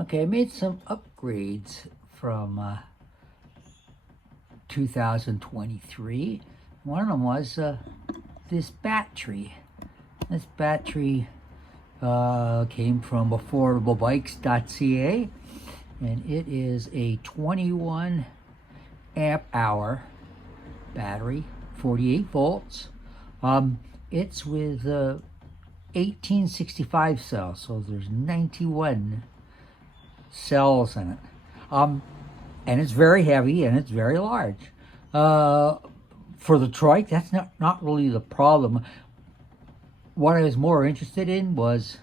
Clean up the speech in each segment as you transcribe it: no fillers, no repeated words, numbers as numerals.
Okay, I made some upgrades from 2023. One of them was this battery. This battery came from affordablebikes.ca, and it is a 21 amp hour battery, 48 volts. It's with 1865 cells, so there's 91 cells in it. And it's very heavy and it's very large. For the Trike, that's not really the problem. What I was more interested in was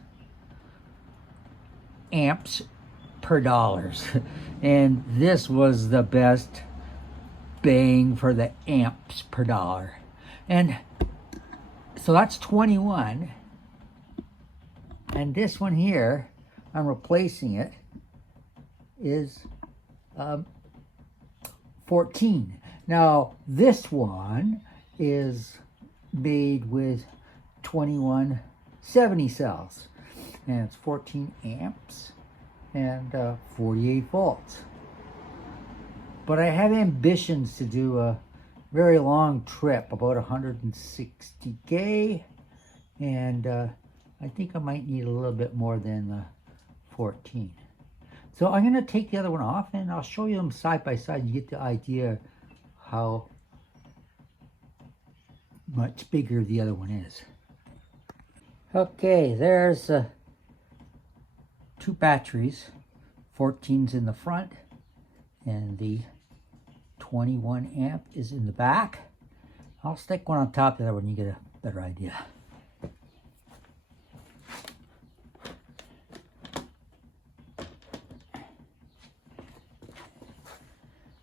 amps per dollars. And this was the best bang for the amps per dollar. And so that's 21. And this one here, I'm replacing it, is 14. Now this one is made with 2170 cells, and it's 14 amps and 48 volts. But I have ambitions to do a very long trip, about 160K, and I think I might need a little bit more than the 14. So I'm going to take the other one off and I'll show you them side by side. You get the idea how much bigger the other one is. Okay, there's two batteries. 14's in the front and the 21 amp is in the back. I'll stick one on top of the other one, you get a better idea.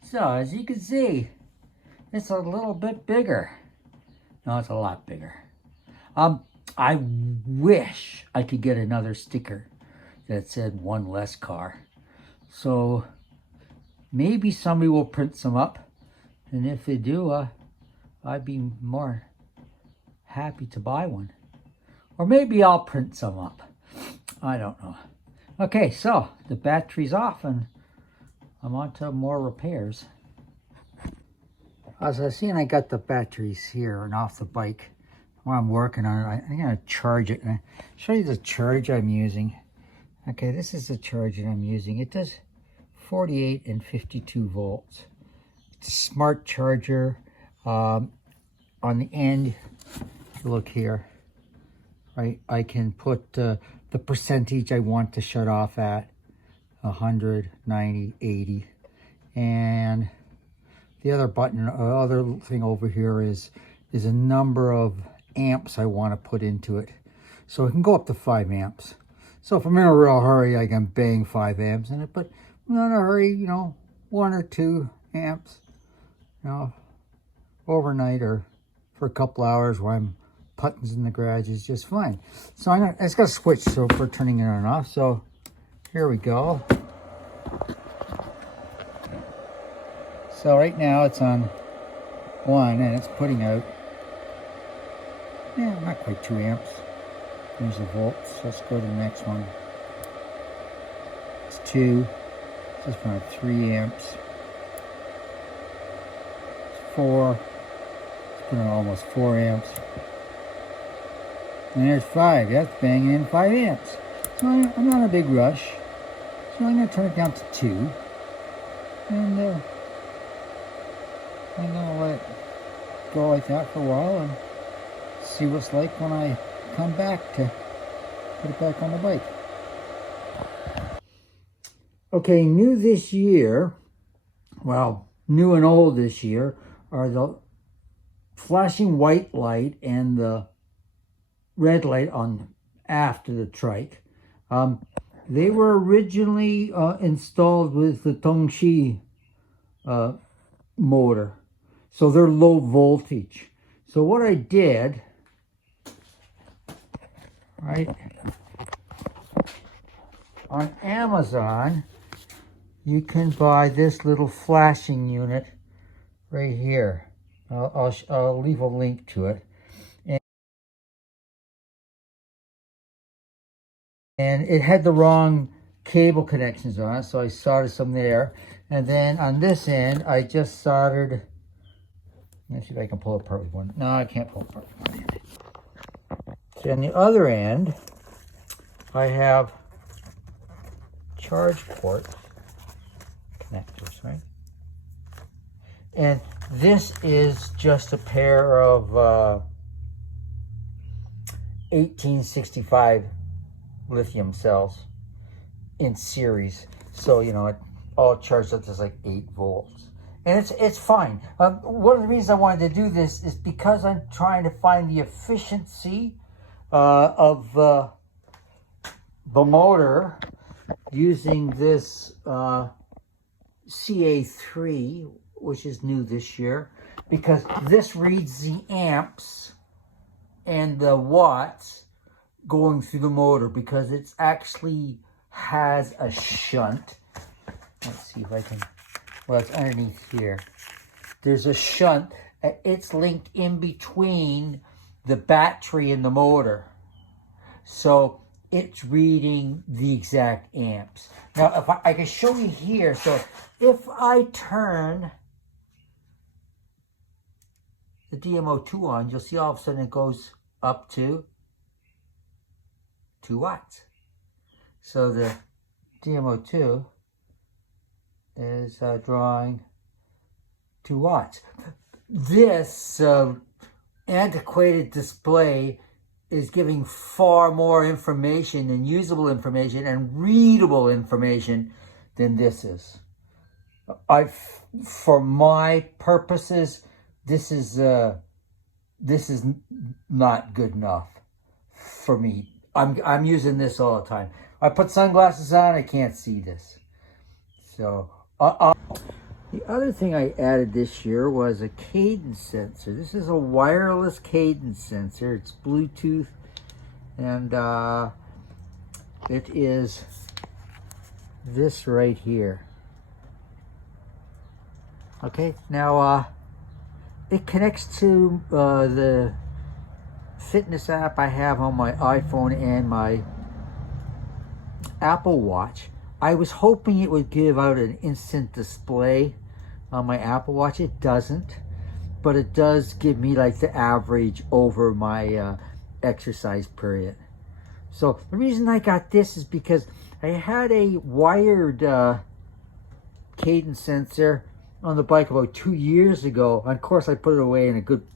So as you can see, it's a little bit bigger. No, it's a lot bigger. I wish I could get another sticker that said one less car. So maybe somebody will print some up, and if they do, I'd be more happy to buy one. Or maybe I'll print some up. I don't know. Okay, so the battery's off and I'm on to more repairs. As I was saying, I got the batteries here and off the bike. While I'm working on it, I'm going to charge it. And I'll show you the charge I'm using. Okay, this is the charge that I'm using. It does 48 and 52 volts. It's a smart charger. On the end, if you look here, right, I can put the percentage I want to shut off at. 100, 90, 80, and the other button, other thing over here is a number of amps I want to put into it. So it can go up to 5 amps. So if I'm in a real hurry, I can bang 5 amps in it, but I'm not in a hurry, 1 or 2 amps, overnight or for a couple hours while I'm putting in the garage is just fine. So I just got to switch so for turning it on and off. So here we go. So right now it's on 1 and it's putting out, not quite 2 amps. There's the volts. Let's go to the next one. It's 2. This is about 3 amps. It's 4. It's putting out almost 4 amps. And there's 5. That's banging in 5 amps. So I'm not in a big rush. So I'm going to turn it down to 2, and I'm going to let it go like that for a while and see what it's like when I come back to put it back on the bike. Okay, new this year, well, new and old this year, are the flashing white light and the red light on after the Trike. They were originally installed with the Tongxi motor, so they're low voltage. So what I did, right, on Amazon, you can buy this little flashing unit right here. I'll leave a link to it. And it had the wrong cable connections on it, so I soldered some there. And then on this end, I just soldered, let's see if I can pull apart with one. No, I can't pull apart with one hand. So on the other end, I have charge port connectors, right? And this is just a pair of 1865 lithium cells in series. So, you know, it all charged up to like 8 volts. And it's fine. One of the reasons I wanted to do this is because I'm trying to find the efficiency of the motor using this CA3, which is new this year, because this reads the amps and the watts going through the motor, because it's actually has a shunt. Let's see if I can, well, it's underneath here. There's a shunt. It's linked in between the battery and the motor. So it's reading the exact amps. Now, if I can show you here, so if I turn the DM02 on, you'll see all of a sudden it goes up to 2 watts. So the DM02 is drawing 2 watts. This antiquated display is giving far more information and usable information and readable information than this is. For my purposes, this is not good enough for me. I'm using this all the time. I put sunglasses on, I can't see this. So the other thing I added this year was a cadence sensor. This is a wireless cadence sensor. It's Bluetooth, and it is this right here. Okay, now it connects to the fitness app I have on my iPhone and my Apple Watch. I was hoping it would give out an instant display on my Apple Watch. It doesn't, but it does give me like the average over my exercise period. So the reason I got this is because I had a wired cadence sensor on the bike about 2 years ago. And of course, I put it away in a good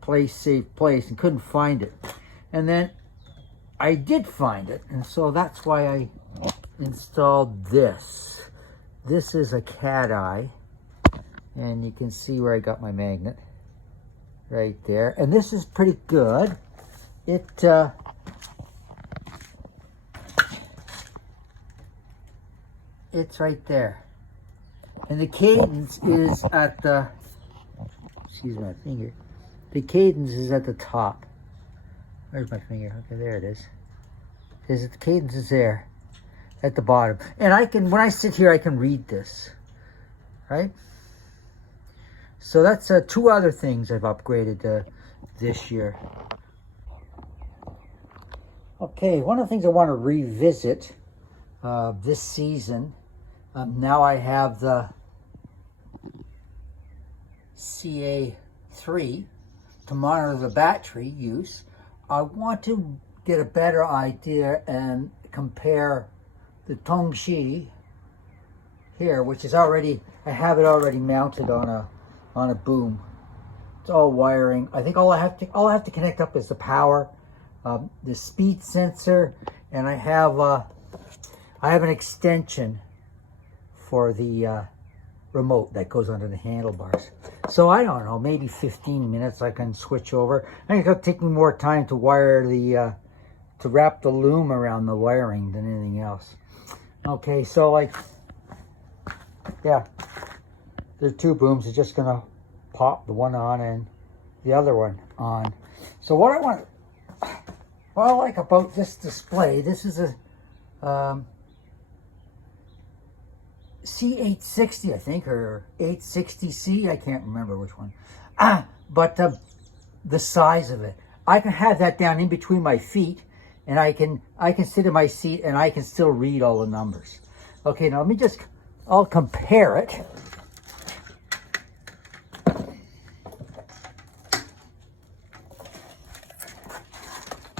place, safe place, and couldn't find it. And then I did find it, and so that's why I installed this. This is a cat eye, and you can see where I got my magnet right there. And this is pretty good. It's right there. And the cadence is at the, excuse my finger, the cadence is at the top. Where's my finger? Okay, there it is. The cadence is there at the bottom. And I can, when I sit here, I can read this, right? So that's 2 other things I've upgraded this year. Okay, one of the things I want to revisit this season, now I have the CA3 to monitor the battery use. I want to get a better idea and compare the Tongxi here, which is already, I have it already mounted on a boom. It's all wiring. I think all I have to connect up is the power, the speed sensor, and I have an extension for the remote that goes under the handlebars. So I don't know, maybe 15 minutes I can switch over. I think it'll take me more time to wire the to wrap the loom around the wiring than anything else. Okay, so like, yeah, there are 2 booms. It's just gonna pop the one on and the other one on. So what I like about this display, this is a C860, I think, or 860C, I can't remember which one. But the size of it, I can have that down in between my feet, and I can sit in my seat and I can still read all the numbers. Okay, now I'll compare it.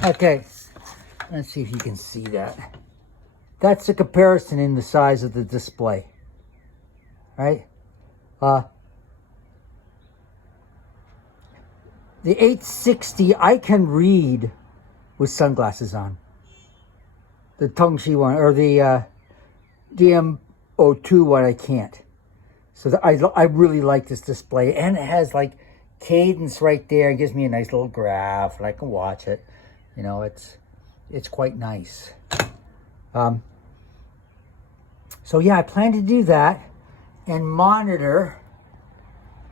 Okay, let's see if you can see that. That's a comparison in the size of the display, right? The 860 I can read with sunglasses on. The Tongxi one, or the DM02 one, I can't. So I really like this display, and it has like Cadence right there. It gives me a nice little graph, and I can watch it. You know, it's quite nice. So yeah, I plan to do that and monitor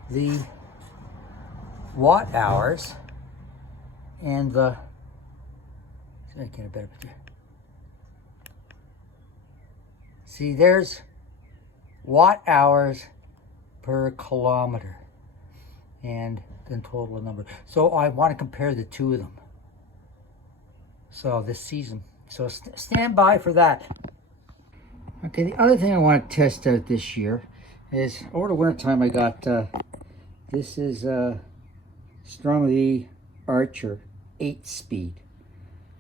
the watt hours and the. See, I get a better picture. See, there's watt hours per kilometer and then total number. So I want to compare the two of them. So this season. So stand by for that. Okay, the other thing I want to test out this year is over the winter time I got this is Sturmey Archer 8-speed.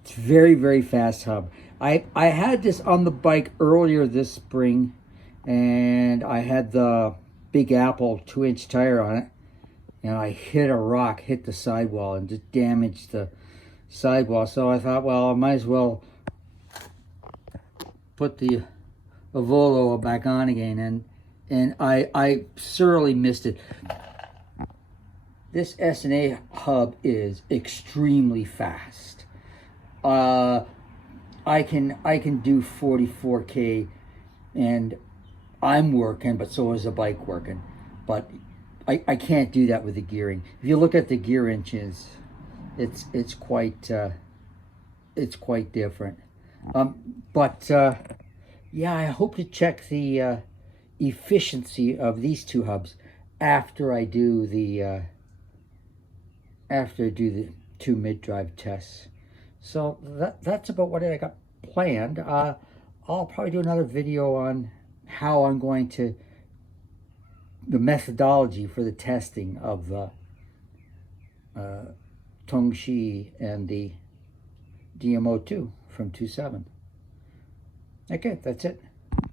It's very, very fast hub. I had this on the bike earlier this spring, and I had the Big Apple 2-inch tire on it, and I hit a rock, hit the sidewall, and just damaged the sidewall. So I thought, well, I might as well put the Volo back on again, and I sorely missed it. This S&A hub is extremely fast. I can do 44K, and I'm working, but so is the bike working. But I can't do that with the gearing. If you look at the gear inches, it's quite different. Yeah, I hope to check the efficiency of these two hubs after I do the two mid-drive tests. So that's about what I got planned. I'll probably do another video on how I'm going to, the methodology for the testing of the Tongxi and the DM02 from ToSeven. Okay, that's it.